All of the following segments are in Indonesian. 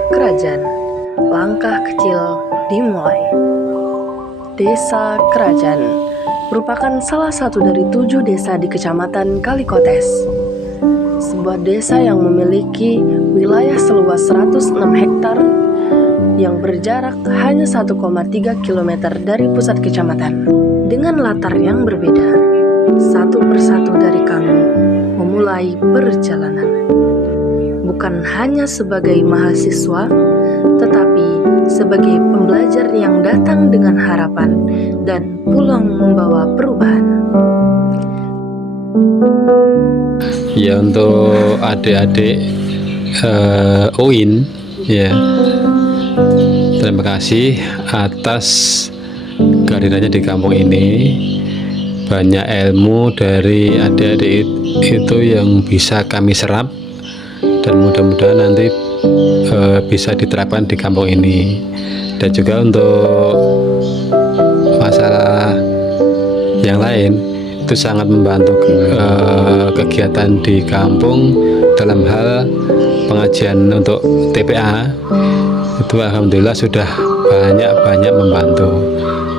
Desa Kerajaan. Langkah kecil dimulai. Desa Kerajaan merupakan salah satu dari 7 desa di Kecamatan Kalikotes. Sebuah desa yang memiliki wilayah seluas 106 hektar yang berjarak hanya 1,3 km dari pusat kecamatan. Dengan latar yang berbeda, satu persatu dari kami memulai perjalanan. Bukan hanya sebagai mahasiswa, tetapi sebagai pembelajar yang datang dengan harapan dan pulang membawa perubahan. Ya, untuk adik-adik UIN, ya, terima kasih atas kehadirannya di kampung ini. Banyak ilmu dari adik-adik itu yang bisa kami serap, dan mudah-mudahan nanti bisa diterapkan di kampung ini. Dan juga untuk masalah yang lain, itu sangat membantu kegiatan di kampung dalam hal pengajian untuk TPA. Itu alhamdulillah sudah banyak membantu.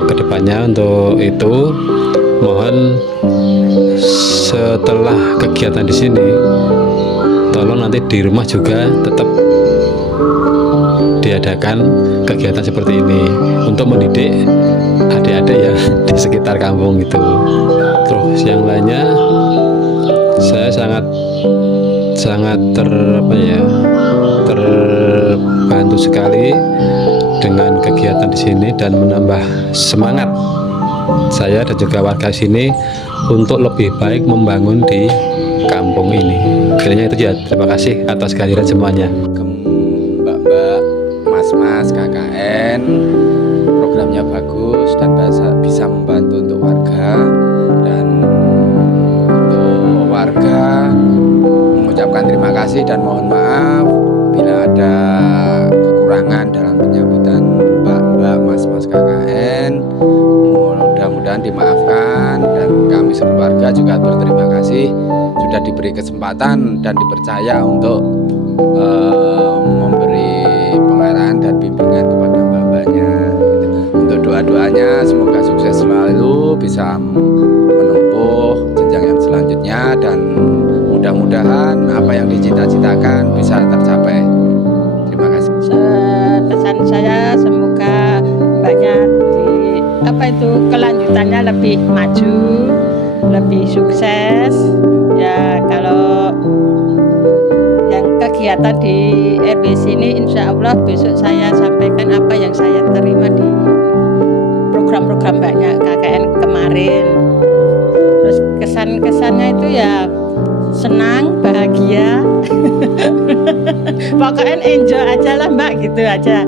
Kedepannya untuk itu mohon setelah kegiatan di sini, tolong nanti di rumah juga tetap diadakan kegiatan seperti ini untuk mendidik adik-adik yang di sekitar kampung itu. Terus yang lainnya, saya sangat terbantu sekali dengan kegiatan di sini dan menambah semangat saya dan juga warga sini untuk lebih baik membangun di kampung ini. Kiranya itu ya. Terima kasih atas kehadiran semuanya. Mbak-mbak, mas-mas, KKN, programnya bagus dan bisa membantu untuk warga, dan untuk warga mengucapkan terima kasih dan mohon maaf bila ada kekurangan dalam penyambutan mbak-mbak, mas-mas KKN. Mudah-mudahan dimaafkan, dan kami sekeluarga juga berterima kasih sudah diberi kesempatan dan dipercaya untuk memberi pengarahan dan bimbingan kepada mbak-mbaknya. Untuk doa-doanya semoga sukses selalu, bisa menempuh jenjang yang selanjutnya, dan mudah-mudahan apa yang dicita-citakan bisa tercapai. Terima kasih. Pesan saya semoga banyak kelanjutannya lebih maju, lebih sukses. Ya, kalau yang kegiatan di RW sini insya Allah besok saya sampaikan apa yang saya terima di program-program banyak KKN kemarin. Terus kesan-kesannya itu ya senang, bahagia. Pokoknya enjoy aja lah Mbak, gitu aja.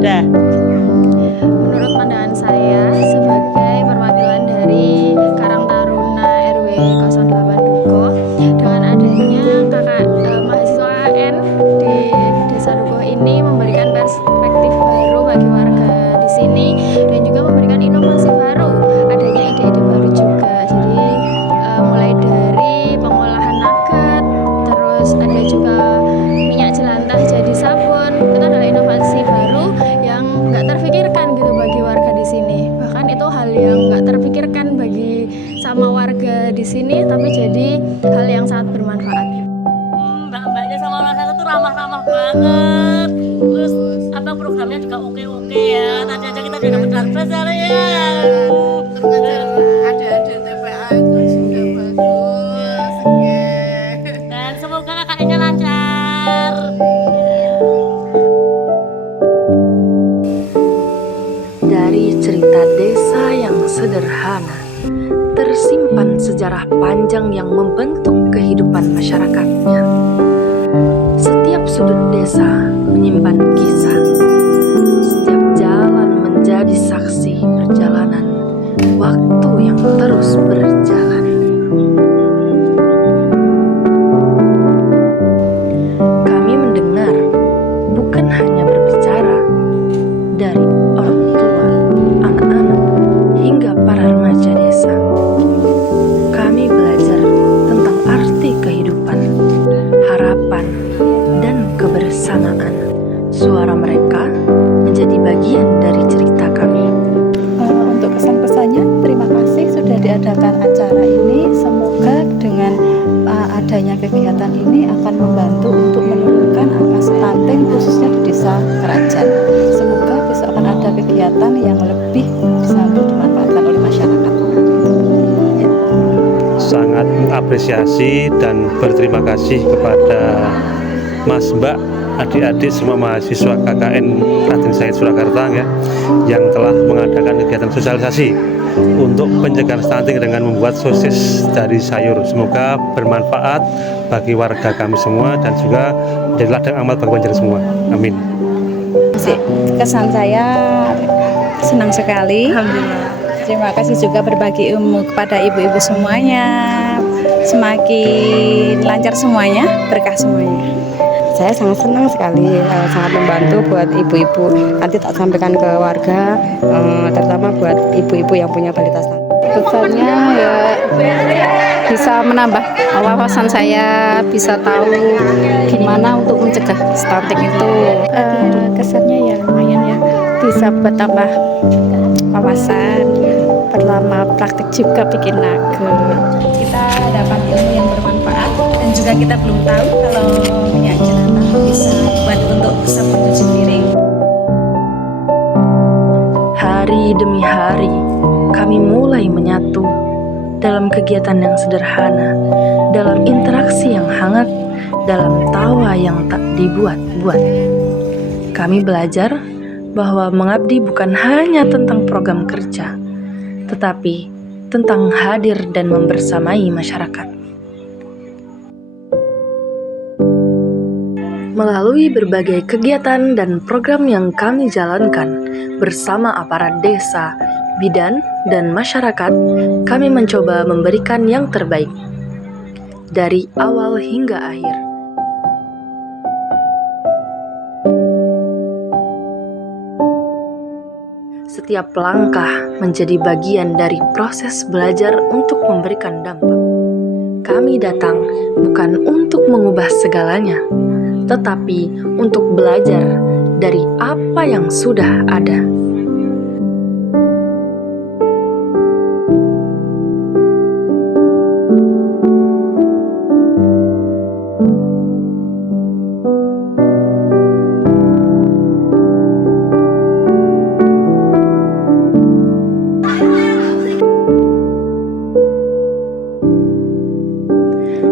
Dah. Menurut pandangan saya sebagai perwakilan dari Karang Taruna RW 08 Dukuh, dengan adanya mahasiswa KKN di Desa Dukuh ini memberikan perspektif baru bagi warga di sini, dan juga memberikan inovasi baru, adanya ide-ide baru juga. Jadi mulai dari pengolahan nugget, terus ada juga minyak jelantah jadi sabun. Itu adalah inovasi baru yang nggak terfikirkan gitu bagi warga di sini. Bahkan itu hal yang nggak terfikirkan bagi sama warga di sini, tapi jadi hal yang sangat bermanfaat. Mbak-mbaknya sama orang saya tuh ramah-ramah banget. Terus programnya juga oke ya. Tadi aja kita sudah dapat harga ya. Ada TPA itu sudah bagus. Dan semoga KKN-nya lancar. Dari cerita desa yang sederhana, tersimpan sejarah panjang yang membentuk kehidupan masyarakatnya. Setiap sudut desa menyimpan kisah. Setiap jalan menjadi saksi perjalanan waktu yang terus berjalan. Kami mendengar, bukan hanya berbicara, dari orang tua, anak-anak, hingga para remaja desa. Kami belajar tentang arti kehidupan, harapan, dan kebersamaan. Suara mereka menjadi bagian dari cerita kami. Untuk kesan-pesannya, terima kasih sudah diadakan acara ini. Semoga dengan adanya kegiatan ini akan membantu untuk menurunkan angka stunting khususnya di desa Krajan. Semoga besok akan ada kegiatan yang lebih bisa dimanfaatkan oleh masyarakat. Sangat mengapresiasi dan berterima kasih kepada Mas, Mbak, adik-adik semua mahasiswa KKN Raden Said Surakarta ya, yang telah mengadakan kegiatan sosialisasi untuk pencegahan stunting dengan membuat sosis dari sayur. Semoga bermanfaat bagi warga kami semua dan juga menjadi ladang amal bagi panjenengan semua. Amin. Kesan saya senang sekali. Alhamdulillah. Terima kasih juga berbagi ilmu kepada ibu-ibu semuanya. Semakin lancar semuanya, berkah semuanya. Saya sangat senang sekali, sangat membantu buat ibu-ibu. Nanti tak sampaikan ke warga, terutama buat ibu-ibu yang punya balita stunting. Kesannya ya bisa menambah wawasan saya, bisa tahu gimana untuk mencegah stunting itu. Kesannya ya lumayan ya, bisa bertambah wawasan, pertama praktik juga bikin nugget. Kita dapat ilmu yang bermanfaat dan juga kita belum tahu kalau minyak jelantah bisa buat untuk sabun cuci piring. Hari demi hari, kami mulai menyatu dalam kegiatan yang sederhana, dalam interaksi yang hangat, dalam tawa yang tak dibuat-buat. Kami belajar bahwa mengabdi bukan hanya tentang program kerja, tetapi tentang hadir dan membersamai masyarakat. Melalui berbagai kegiatan dan program yang kami jalankan bersama aparat desa, bidan, dan masyarakat, kami mencoba memberikan yang terbaik dari awal hingga akhir. Setiap langkah menjadi bagian dari proses belajar untuk memberikan dampak. Kami datang bukan untuk mengubah segalanya, tetapi untuk belajar dari apa yang sudah ada.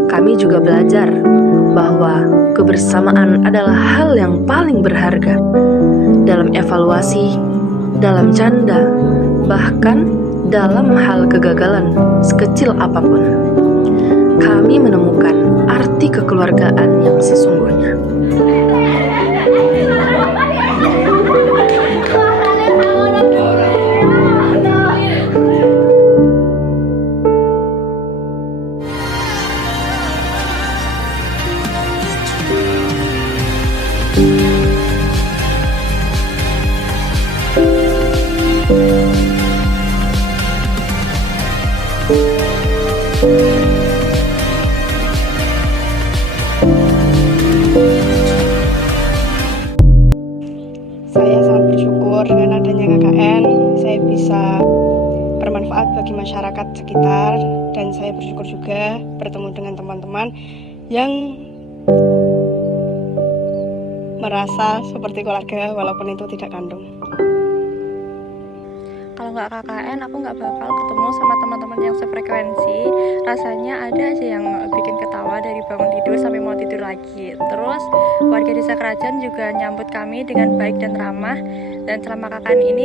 Kami juga belajar bahwa kebersamaan adalah hal yang paling berharga dalam evaluasi, dalam canda, bahkan dalam hal kegagalan sekecil apapun. Kami menemukan arti kekeluargaan yang sesungguhnya. Saya sangat bersyukur dengan adanya KKN, saya bisa bermanfaat bagi masyarakat sekitar, dan saya bersyukur juga bertemu dengan teman-teman yang merasa seperti keluarga walaupun itu tidak kandung. Kalau nggak KKN, aku nggak bakal ketemu sama teman-teman yang sefrekuensi. Rasanya ada aja yang bikin ketawa dari bangun tidur sampai mau tidur lagi. Terus warga desa Krajan juga nyambut kami dengan baik dan ramah. Dan selama KKN ini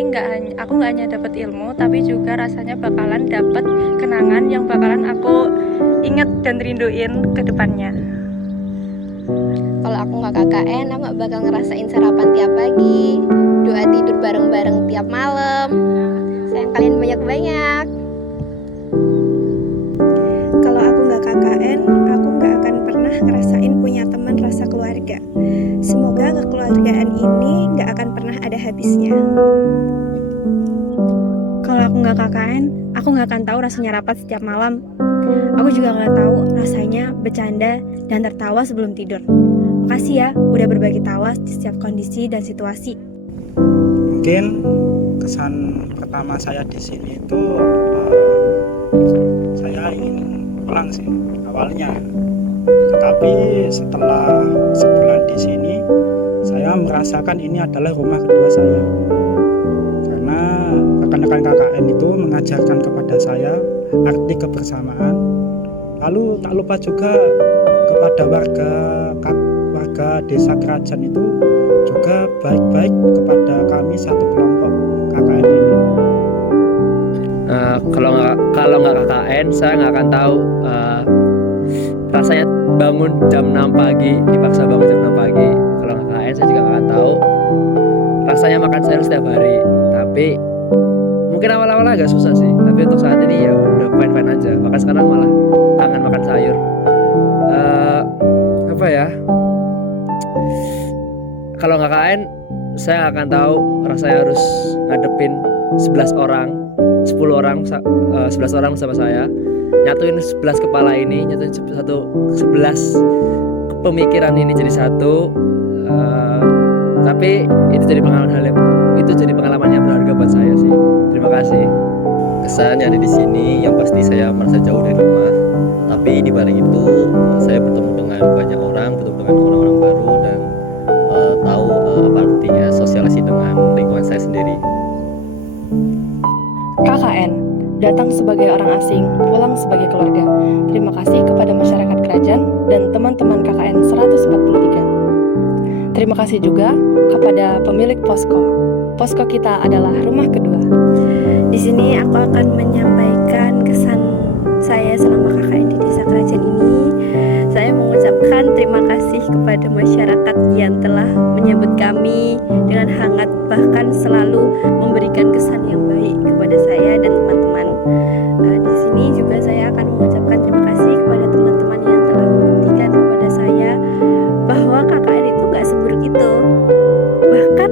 aku nggak hanya dapat ilmu, tapi juga rasanya bakalan dapat kenangan yang bakalan aku ingat dan rinduin ke depannya. Kalau aku nggak KKN, aku nggak bakal ngerasain sarapan tiap pagi, doa tidur bareng-bareng tiap malam. Sayang kalian banyak-banyak. Kalau aku nggak KKN, aku nggak akan pernah ngerasain punya teman rasa keluarga. Semoga kekeluargaan ini nggak akan pernah ada habisnya. Kalau aku nggak KKN, aku nggak akan tahu rasanya rapat setiap malam. Aku juga nggak tahu rasanya bercanda dan tertawa sebelum tidur. Makasih ya udah berbagi tawa di setiap kondisi dan situasi. Mungkin kesan pertama saya di sini itu saya ingin pulang sih awalnya, tetapi setelah sebulan di sini saya merasakan ini adalah rumah kedua saya, karena rekan-rekan KKN itu mengajarkan kepada saya arti kebersamaan. Lalu tak lupa juga kepada warga desa Krajan itu juga baik-baik kepada kami satu kelompok KKN ini. Kalau nggak KKN, saya nggak akan tahu rasanya bangun jam 6 pagi, dipaksa bangun jam 6 pagi. Kalau nggak KKN, saya juga nggak akan tahu rasanya makan sayur setiap hari. Tapi mungkin awal-awal agak susah sih, tapi untuk saat ini ya udah fine-fine aja. Bahkan sekarang malah kangen makan sayur. Apa ya? Kalau nggak KKN, saya akan tahu rasanya harus ngadepin 11 orang bersama saya, nyatuin 11 kepala ini, nyatuin 11 pemikiran ini jadi satu. Tapi itu jadi pengalaman yang berharga buat saya sih. Terima kasih. Kesan yang ada di sini yang pasti saya merasa jauh dari rumah, tapi di balik itu saya bertemu dengan banyak orang, bertemu dengan orang-orang baru, dan tahu apa artinya sosialisasi dengan lingkungan saya sendiri. KKN, datang sebagai orang asing, pulang sebagai keluarga. Terima kasih kepada masyarakat Krajan dan teman-teman KKN 143. Terima kasih juga kepada pemilik posko. Posko kita adalah rumah kedua. Di sini aku akan menyampaikan kesan saya selama KKN di Desa Krajan ini. Saya mengucapkan terima kasih kepada masyarakat yang telah menyambut kami dengan hangat, bahkan selalu memberikan kesan yang baik kepada saya dan teman-teman. Di sini juga saya akan mengucapkan terima kasih kepada teman-teman yang telah membuktikan kepada saya bahwa KKN itu gak seburuk itu, bahkan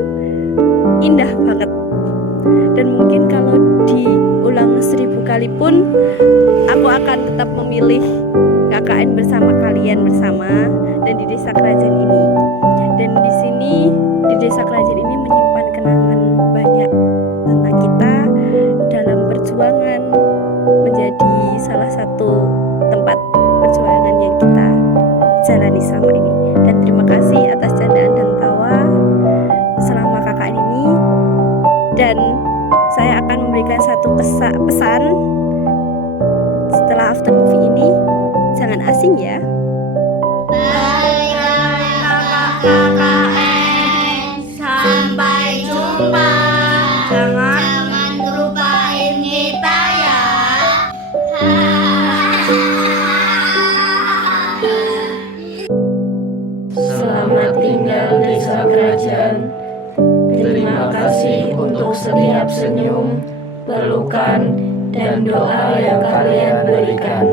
indah banget. Dan mungkin kalau diulang 1000 kali pun aku akan tetap memilih KKN bersama kalian bersama dan di Desa Krajan ini. Dan di sini di Desa Krajan ini menyimpan kenangan banyak tentang kita dalam perjuangan menjadi salah satu tempat perjuangan yang kita jalani sama ini. Dan terima kasih atas candaan dan tawa selama KKN ini. Dan saya akan memberikan satu pesan setelah after movie ini, jangan asing ya. KKN, sampai jumpa. Jangan lupain kita ya. Selamat tinggal Desa Krajan. Terima kasih untuk setiap senyum, pelukan, dan doa yang kalian berikan.